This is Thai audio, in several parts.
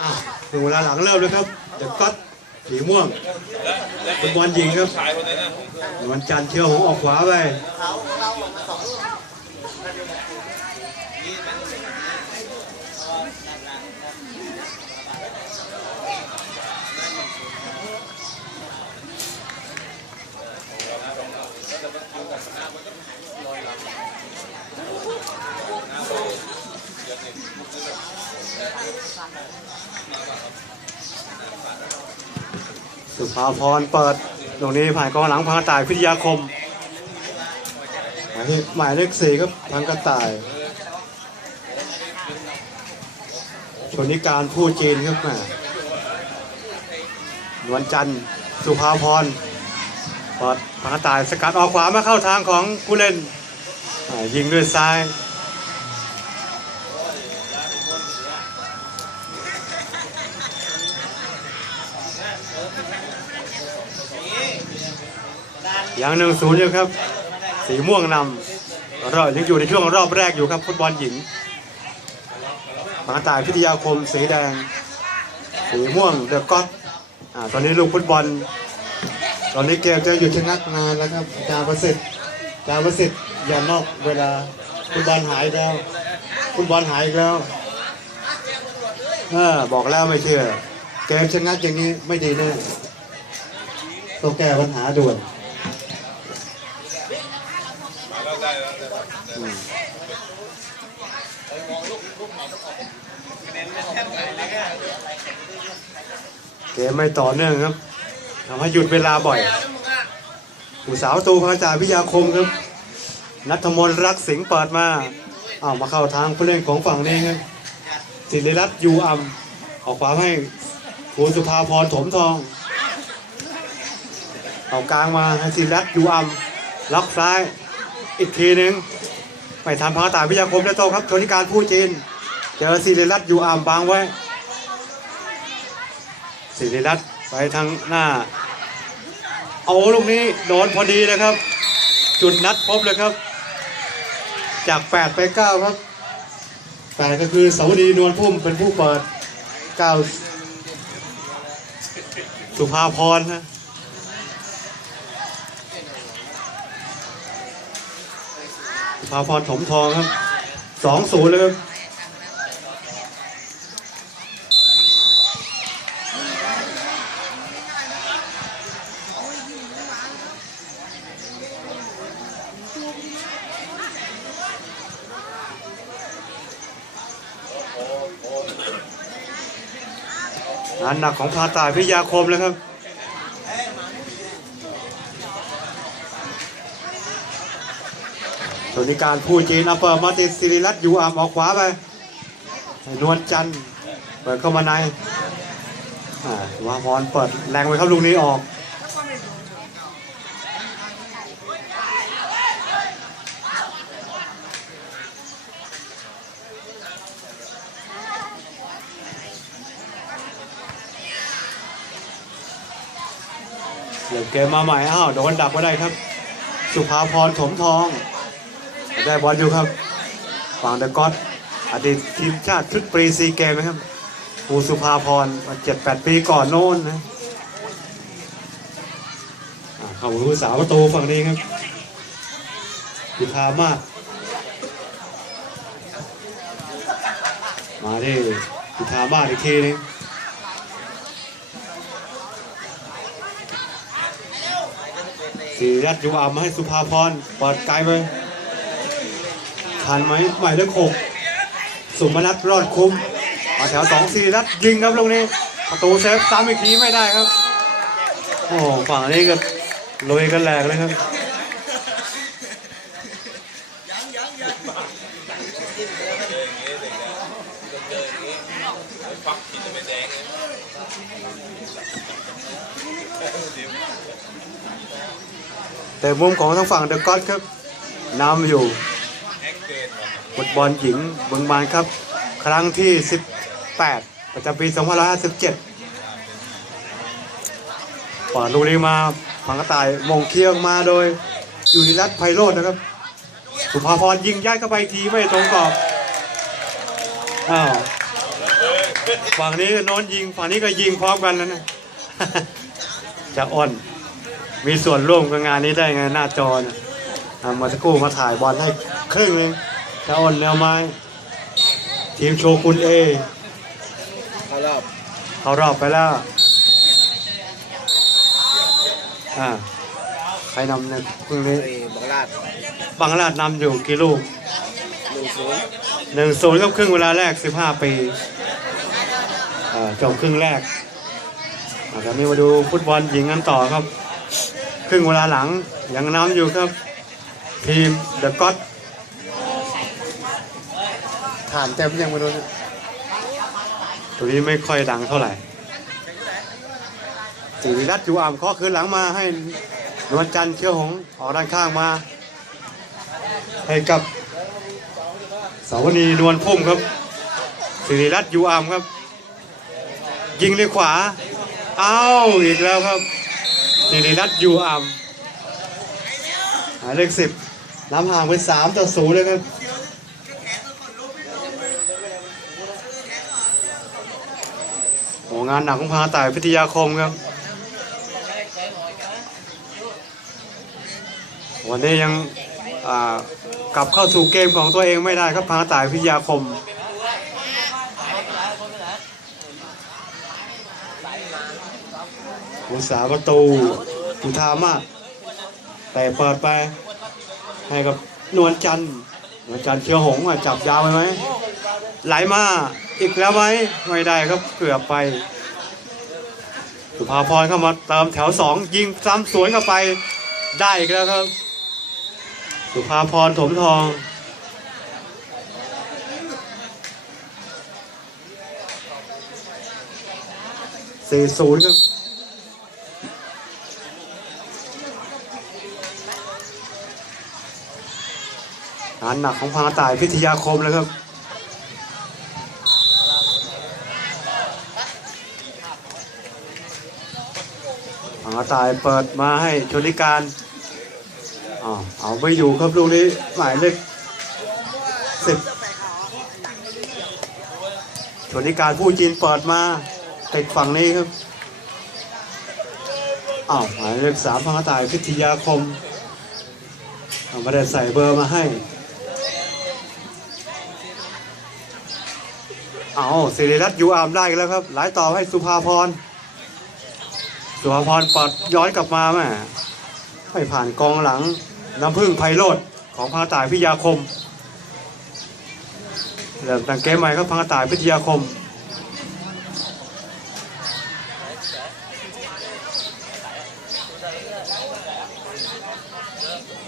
อ้าวถึงเวลาหลังเริ่มเลยครับเด็กก๊อตสีม่วงเป็นบอลหญิงครับวันจันทร์เชียวผมออกขวาไป สุภาพรเปิดตรงนี้ผ่านกองหลังพังกระต่ายพิทยาคม หมายเลขหมายเลขสี่ครับพังกระต่ายชนิการผู้จีนครับแหม่วันจันทร์สุภาพรเปิดพังกระต่ายสกัดออกขวามาเข้าทางของผู้เล่นยิงด้วยซ้าย ย่างหนึ่งศูนย์อยู่ครับ สีม่วงนำเรายังอยู่ในช่วงรอบแรกอยู่ครับฟุตบอลหญิงมาตายพิทยาคมสีแดง สีม่วงเดอะก๊อตตอนนี้ลูกฟุตบอล ตอนนี้เกมจะหยุดชะงักนานแล้วครับจาประสิทธิ์จาประสิทธิ์อย่านอกเวลาฟุตบอลหายแล้วฟุตบอลหายแล้วอบอกแล้วไม่เชื่อ เกมชะงักอย่างนี้ไม่ดีแน่ต้องแก้ปัญหาด่วน เกมไม่ต่อเนื่องครับทำให้หยุดเวลาบ่อยผู้สาวตูพังจ่าพิยาคมครับ นัทมนรักสิงห์เปิดมาอ้าวมาเข้าทางผู้เล่นของฝั่งนี้ครับศิริรัตน์ยูอัมออกขวาให้คุณสุภาพรถมทองเอากลางมาให้ศิริรัตน์ยูอัมล็อกซ้ายอีกทีหนึ่งไม่ทันพังจ่าพิยาคมได้โตครับชนิการผู้จีน เจอศิริรัตน์ยูอัมบางไว้ ศิริรัตน์ไปทางหน้า เอาลูกนี้โดนพอดีนะครับ จุดนัดพบเลยครับ จาก 8 ไป 9 ครับ8ก็คือสาวดีนวลพุ่มเป็นผู้เปิด9สุภาพรนะสุภาพรถมทองครับ2-0เลยครับ งานหนักของพาตายพิยาคมเลยครับส่วนนี้การพูดจีนอัปเปอร์มาติดสิริรัตอยู่อ่ำออกขวาไปนวลจันทร์เปิดเข้ามาในอ่าวาพรเปิดแรงไปครับลูกนี้ออก เดี๋ยวเกมมาใหม่อ้าวโดนดักไว้ได้ครับ สุภาพรถมทอง ได้บอลอยู่ครับฝั่งเดอะก๊อตอดีตทีมชาติชุดปรีซีเกมนะครับปูสุภาพรเจ็ดแปดปีก่อนโน้นนะอ่าเข้าผู้สาวประตูฝั่งนี้ครับสุภามากมาที่สุภามากอีกทีนึง สีรัตน์ยูอามาให้สุภาพรเปิดไกลไปทันไหมหมายเลขหกสุมนัทรอดคุ้มมาแถวสองสีรัตน์ยิงครับลงนี้ ประตูเซฟซ้ำอีกทีไม่ได้ครับ โอ้ฝั่งนี้ก็ลุยกันแหลกเลยครับ แต่มุมของทางฝั่งเดอะก๊อตครับนำอยู่ฟุตบอลหญิงเบืองบานครับ ครั้งที่ 18 ประจำปี2557เปิดลูกนี้มาพังกระต่ายมงเคียงมาโดยยูนิรัตไพโรจน์นะครับ สุภาพรยิงย้ายเข้าไปทีไม่ตรงกรอบอ้าวฝั่งนี้ก็น้นยิง ฝั่งนี้ก็ยิงพร้อมกันแล้วนะ จะอ่อน มีส่วนร่วมกับงานนี้ได้ไงหน้าจอเนี่ยทำมาสักครู่มาถ่ายบอลให้ครึ่งหนึงจะอ่อนแนวไม้ ทีมโชคุณเอเข้ารอบเขารอบไปแล้วอ่าใครนำเนี่ยครึ่งนี้ไอ้บังลาดบังลาดนำอยู่กี่ลูก หนึ่งศูนย์หนึ่งศูนย์ครับครึ่งเวลาแรกสิบห้าปีอ่าจบครึ่งแรกอ่าเดี๋ยวนี้มาดูฟุตบอลหญิงกันต่อครับ ครึ่งเวลาหลังยังนำอยู่ครับ ทีมเดอะก็ t ฐานเต็มยังมาดูเนี่ยตัวนี้ไม่ค่อยดังเท่าไหร่สิริรัตน์อยู่อ่ำข้อคืนหลังมาให้นวลจันทร์เชี่ยวหงส์ออกด้านข้างมา ให้กับสาวนีนวลพุ่มครับ สิริรัตน์ยูอามครับ ยิงด้วยขวาเอาอีกแล้วครับ สิริรัตน์ยูอามหมายเลขสิบน้ำห่างไปสามต่อศูนย์เลยครับโอ้งานหนักของพาต่ายพิทยาคมครับ วันนี้ยังกลับเข้าสู่เกมของตัวเองไม่ได้ครับพาต่ายพิทยาคม อุตสาประตูอุทามาแต่เปิดไป ให้กับนวลจันทร์นวลจันทร์เขียวหงจับยาวไปไหมไหลมาอีกแล้วไหมไม่ได้ครับเกือบไป สุภาพรเข้ามาเติมแถวสองยิงซ้ำสวนเข้าไปได้อีกแล้วครับ สุภาพรถมทองสี่ศูนย์ครับ งานหนักของพาตายพิทยาคมแล้วครับพาตายเปิดมาให้ชนิการอ๋อเอาไม่อยู่ครับลูกนี้หมายเลขสิบชนิการผู้จีนเปิดมาติดฝั่งนี้ครับอ้าวหมายเลขสามพาตายพิทยาคมเอาไม่ได้ใส่เบอร์มาให้ เอาสิริรัตน์อยู่อามได้อีกแล้วครับหลายต่อให้สุภาพร สุภาพรปัดย้อนกลับมาแม่ไม่ผ่านกองหลังน้ำพึ่งไพโรดของพังกระตายพิยาคมเริ่มตั้งเกมใหม่ครับพังกระตายพิทยาคม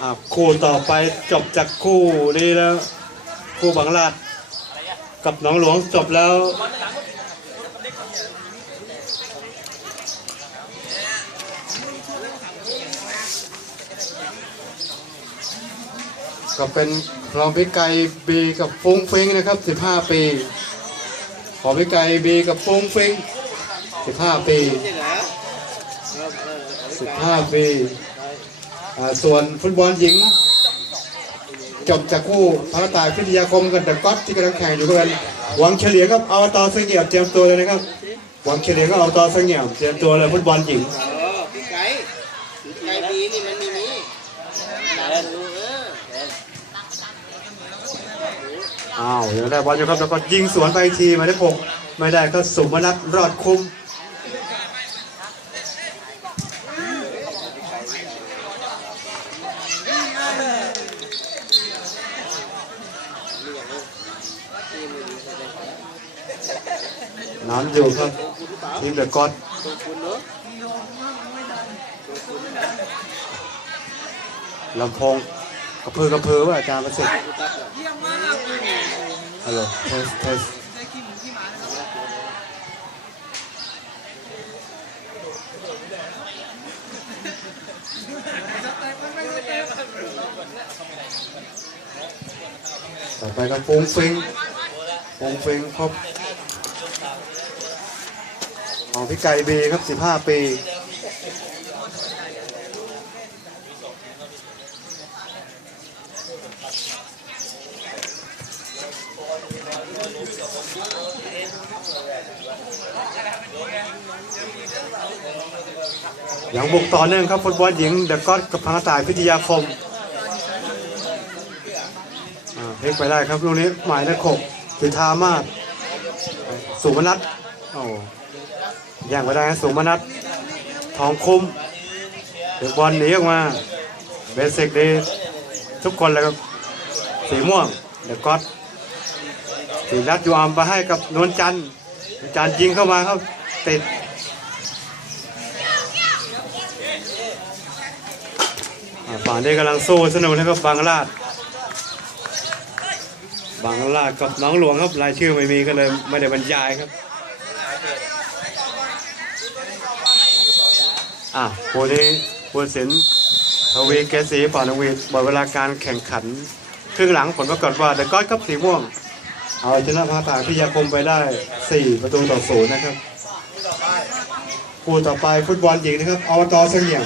อะคู่ต่อไปจบจากคู่นี้แล้ว คู่บังลาด กับหนองหลวงจบแล้ว ก็เป็นคลองพิไกบีกับฟุ้งฟิงนะครับ 15 ปีขอพิไกบีกับฟุ้งฟิง15 ปีใช่เหรอเออเออเอาป15 ปี ส่วนฟุตบอลหญิง จบจากคู่พระตายพิทยาคมกับเดอะก๊อตที่กำลังแข่งอยู่กันหวังเฉลียงครับเอาตอเสงี่ยมเตรียมตัวเลยนะครับ หวังเฉลียงก็เอาตอเสงี่ยมเตรียมตัวเลยฟุตบอลหญิงออพี่ไก่พี่ไก่ดีนี่มันมีนี้อ้าวยังได้บอลอยู่ครับแล้วก็ยิงสวนไปทีมายเลขหกไม่ได้ก็สุมนัทรอดคุม น้ำอยู่ครับทีมเดอะก๊อตตัวคุณเนอะลำโพงกระพือกระพือว่าอาจารย์ประสิทธิ์กูตัดเหรอฮัลโหลเทสเทสต่อไปก็ฟุ้งฟิงฟุ้งฟิงครบ ของพี่ไก่เบครับ 15 ปีอย่างบุกต่อเนื่องครับฟุตบอลหญิงเดอะก็อดกับพังต่ายพิทยาคมเล็กไปได้ครับลูกนี้หมายเลขหกสิทธามาศสุวรรณัตโอ้ ย่างไปได้ครับสุมนัททองคุ้มเด็กบอลหนีออกมาเบสิกดีทุกคนเลยครับสีม่วงเดอะก็อดสีนัดยูอามไปให้กับนวลจันทร์จันทร์ยิงเข้ามาครับติดอ่าฝั่งนี้กำลังสู้สนุกนะครับบางลาดบางลาดกับน้องหลวงครับรายชื่อไม่มีก็เลยไม่ได้บรรยายครับ อะผู้นี้ผู้สินทวีเกษีปานวีหมดเวลาการแข่งขันครึ่งหลังผลปรากฏว่าเดอะก้อยกับสีม่วง เอาชนะพาตาพิยาคมไปได้ 4 ประตูต่อศูนย์นะครับคู่ต่อไปฟุตบอลหญิงนะครับอบตเสงี่ยม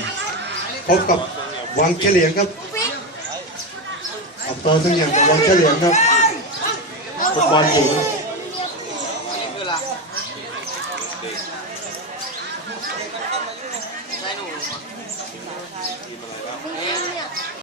พบกับวังเฉลียงครับอบตเสงี่ยมกับวังเฉลียงครับฟุตบอลหญิง